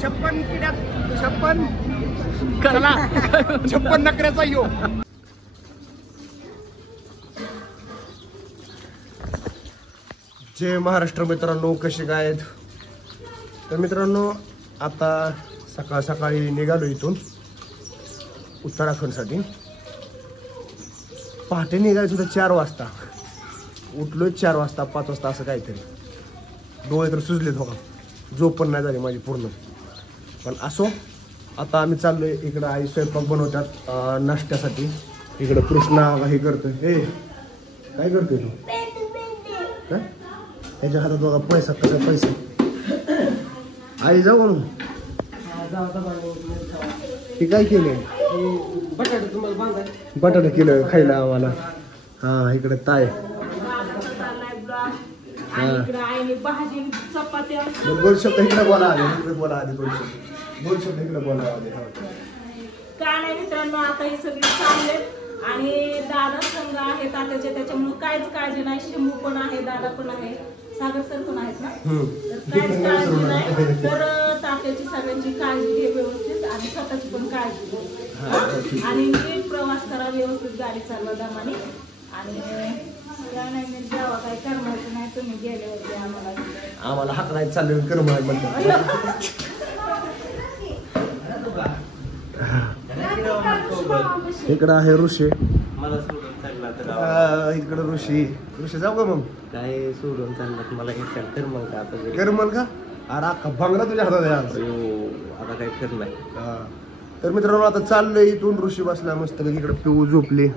छप्पन किड्यात 56 नकऱ्याचा यो. जय महाराष्ट्र मित्रांनो, कसे काय आहेत? तर मित्रांनो, आता सकाळी निघालो इथून उत्तराखंडसाठी. पहाटे निघायचं होतं 4 वाजता. उठलोय 4 वाजता 5 वाजता असं काहीतरी. डोळे तर सुजलेत बघा, झोप पण नाही झाली माझी पूर्ण. पण असो, आता आम्ही चाललोय. इकडं आई स्वयंपाक बनवतात नाश्त्यासाठी. इकडं कृष्णा हे करतोय. हे काय करतोय तू? काय त्याच्या हातात बघा पैसा, कसा पैसा. आई जाऊ म्हणून हे काय केलंय? बटाटा केलं खायला आम्हाला. हा, इकडे ताय. दोन शब्द इकडे बोला आले, इकडे बोला आले. दोन शब्द इकडे बोला आले. काय नाही मित्रांनो, आता हे सगळे चालले आणि दादा संघ आहेत तात्याचे, त्याच्यामुळे काहीच काळजी नाही. शिमू पण आहे, दादा पण आहे, सागर सर पण आहेत ना. तर काहीच काळजी नाही. तर तात्याची सगळ्यांची काळजी घे व्यवस्थित आणि स्वतःची पण काळजी घे. आणि नीट प्रवास करा, व्यवस्थित गाडी चालवा दमाने. आणि काय नाही, मी जावा काय करमायचं नाही. तुम्ही गेले होते आम्हाला हात नाही चालले करमाय म्हणतात. इकडं आहे ऋषी. मला सोडून चालला तर इकडं ऋषी जाऊ का मग? काय सोडून चालला मला हे करमल का आता? करमल का? अरे अख्खा भांगला तुझ्या हातात आहे आज. आता काय करणार. तर मित्रांनो, आता चाललोय इथून. ऋषी बसला मस्त. इकडे पिऊ झोपले.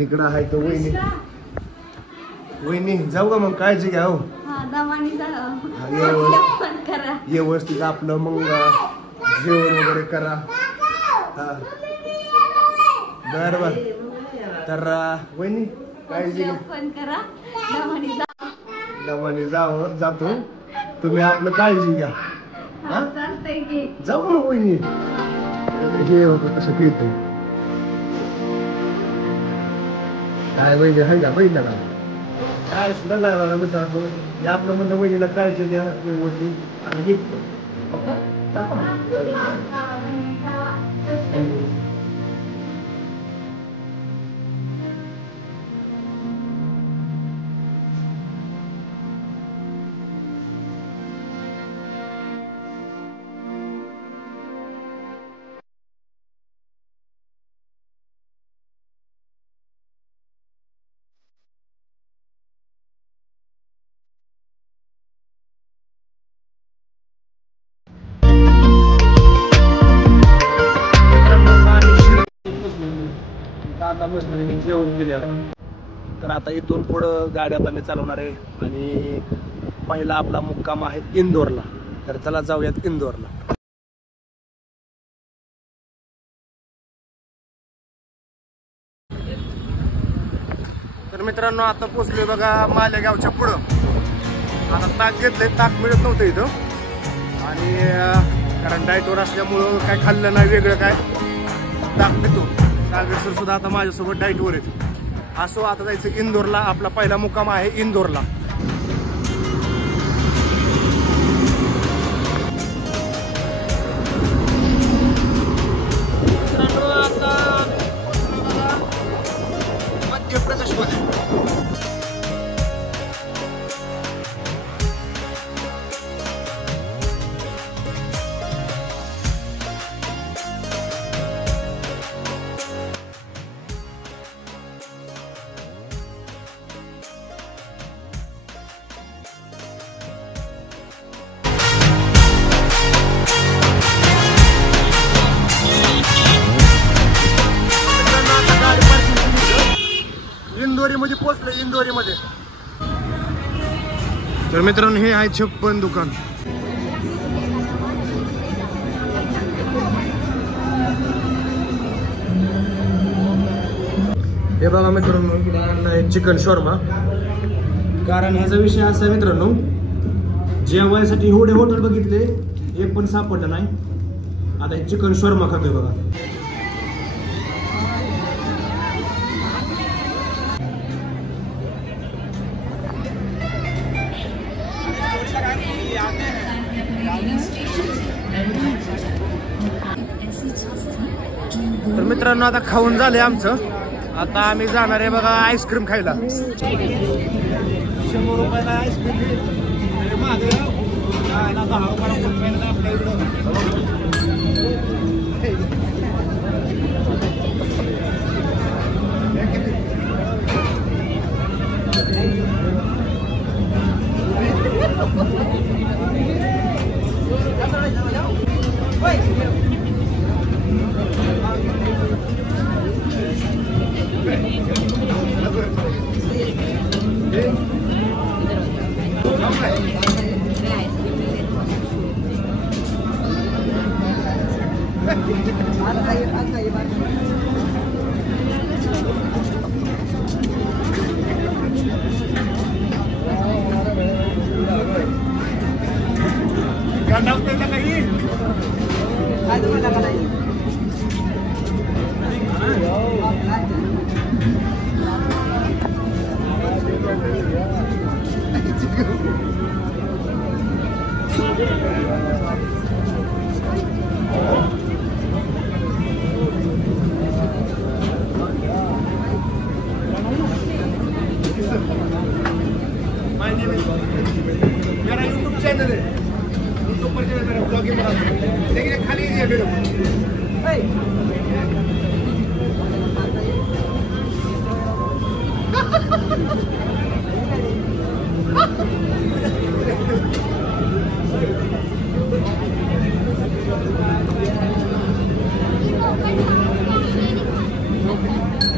इकडं आहे तर वहिनी जाऊ का मग? काळजी घ्या हो. व्यवस्थित आपलं मग जेवण वगैरे करा. बर. तर वहिनी काळजी घ्या. दमाने जातो. तुम्ही आपलं काळजी घ्या. जाऊ मग वहिनी. हे होतं कसं पिळतंय काय वहिनी आहे का? बघितलं का काय सुद्धा लागला मित्रांनो. आपलं म्हणणं वहिनीला काळजी द्या व्यवस्थित आणि तर आता इथून पुढं गाडी आता मी चालवणार आहे. आणि पहिला आपला मुक्काम आहे इंदोरला. तर चला जाऊयात इंदोरला. तर मित्रांनो, आता पोचलोय बघा मालेगावच्या पुढं. आता ताक घेतलंय. ताक मिळत नव्हतं इथं. आणि कारण डाएटवर असल्यामुळं काय खाल्लं नाही वेगळं काय. ताक पितो. सागर सर सुद्धा आता माझ्यासोबत डाएटवर आहेत. असो, आता जायचं इंदोरला. आपला पहिला मुक्काम आहे इंदोरला. आता मध्य प्रदेशमध्ये. इंदोरीमध्ये पोहोचलो. इंदोरीमध्ये. तर मित्रांनो, हे आहे 56 दुकान. हे बघा मित्रांनो, इकडे चिकन शॉर्मा. कारण ह्याचा विषय असा आहे मित्रांनो, जेवायसाठी एवढे हॉटेल बघितले, एक पण सापडलं नाही. आता हे चिकन शॉर्मा खातोय बघा. तर मित्रांनो आता खाऊन झाले आमचं. आता आम्ही जाणार आहे बघा आईस्क्रीम खायला. 100 रुपयाला आईस्क्रीम मागे 10 रुपयाला आपल्या इकडं. मेरा यूट्यूब चैनल है, यूट्यूब पर मेरा ब्लॉगिंग बनाता हूँ, लेकिन खाली नहीं है मेरे को.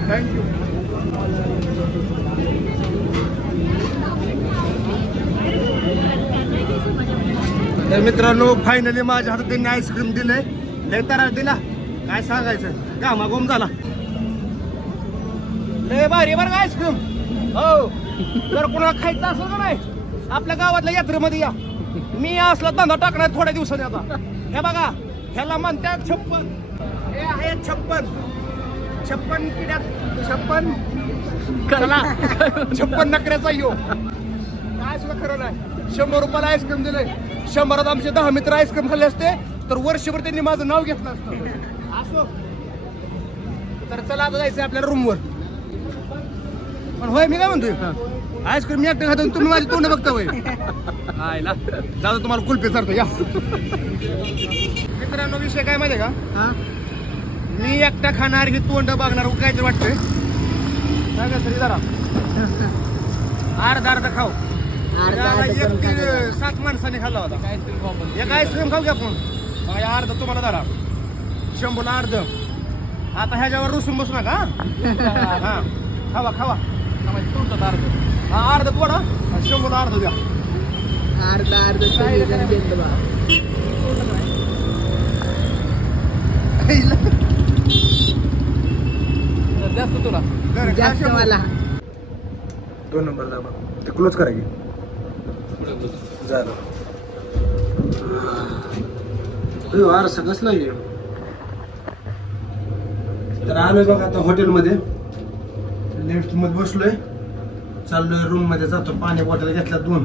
Thank you. तर मित्रांनो फायनली माझ्या हातात त्यांनी आईस्क्रीम दिलंय. लय तरा दिला काय सांगायचं, घामाघूम झाला. लय भारी बरं का आईस्क्रीम. हो जर कोणाला खायचं असलं का नाही आपल्या गावातल्या यात्रेमध्ये या. मी असला धंदा टाकणार थोड्या दिवसांनी. आता हे बघा ह्याला म्हणतात 56. हे आहे 56 पिढ्यात 56 नकऱ्याचा यो. काय सुद्धा खरं नाही. 100 रुपयाला आईस्क्रीम दिलंय. 100त आमचे 10 मित्र आईस्क्रीम खाल्ले असते तर वर्षभर त्यांनी माझं नाव घेतलं असतं. असो तर चला आता जायचं आपल्या रूमवर. पण होय मी काय म्हणतोय, आईस्क्रीम मी एकटं खातो तुम्ही माझी तोंड बघता होय. आयला जाऊ तुम्हाला कुल्फी चालतो या. मित्रांनो विषय काय माहिती का, मी एकटा खाणार ही तोंड बघणार काय तर वाटतंय. सांगा तरी जरा अर्धा खाऊ. 7 माणसाने खाल्ला होता एक आईस्क्रीम. खाऊ घ्या आपण अर्ध तुम्हाला धरा. 100ला अर्ध. आता ह्याच्यावर रुसून बसू नका. हा खावा खावा तुमचं अर्ध. हा अर्ध थोडा 100ला अर्ध द्या. अर्धा जास्त तुला जास्त मला 2 नंबर दाबा ते क्लोज करा की झालं. वारसा कसला आहे. तर आलोय बघा आता हॉटेलमध्ये. लिफ्ट मध्ये बसलोय. चाललोय रूम मध्ये जातो. पाणी बॉटल घेतल्या 2.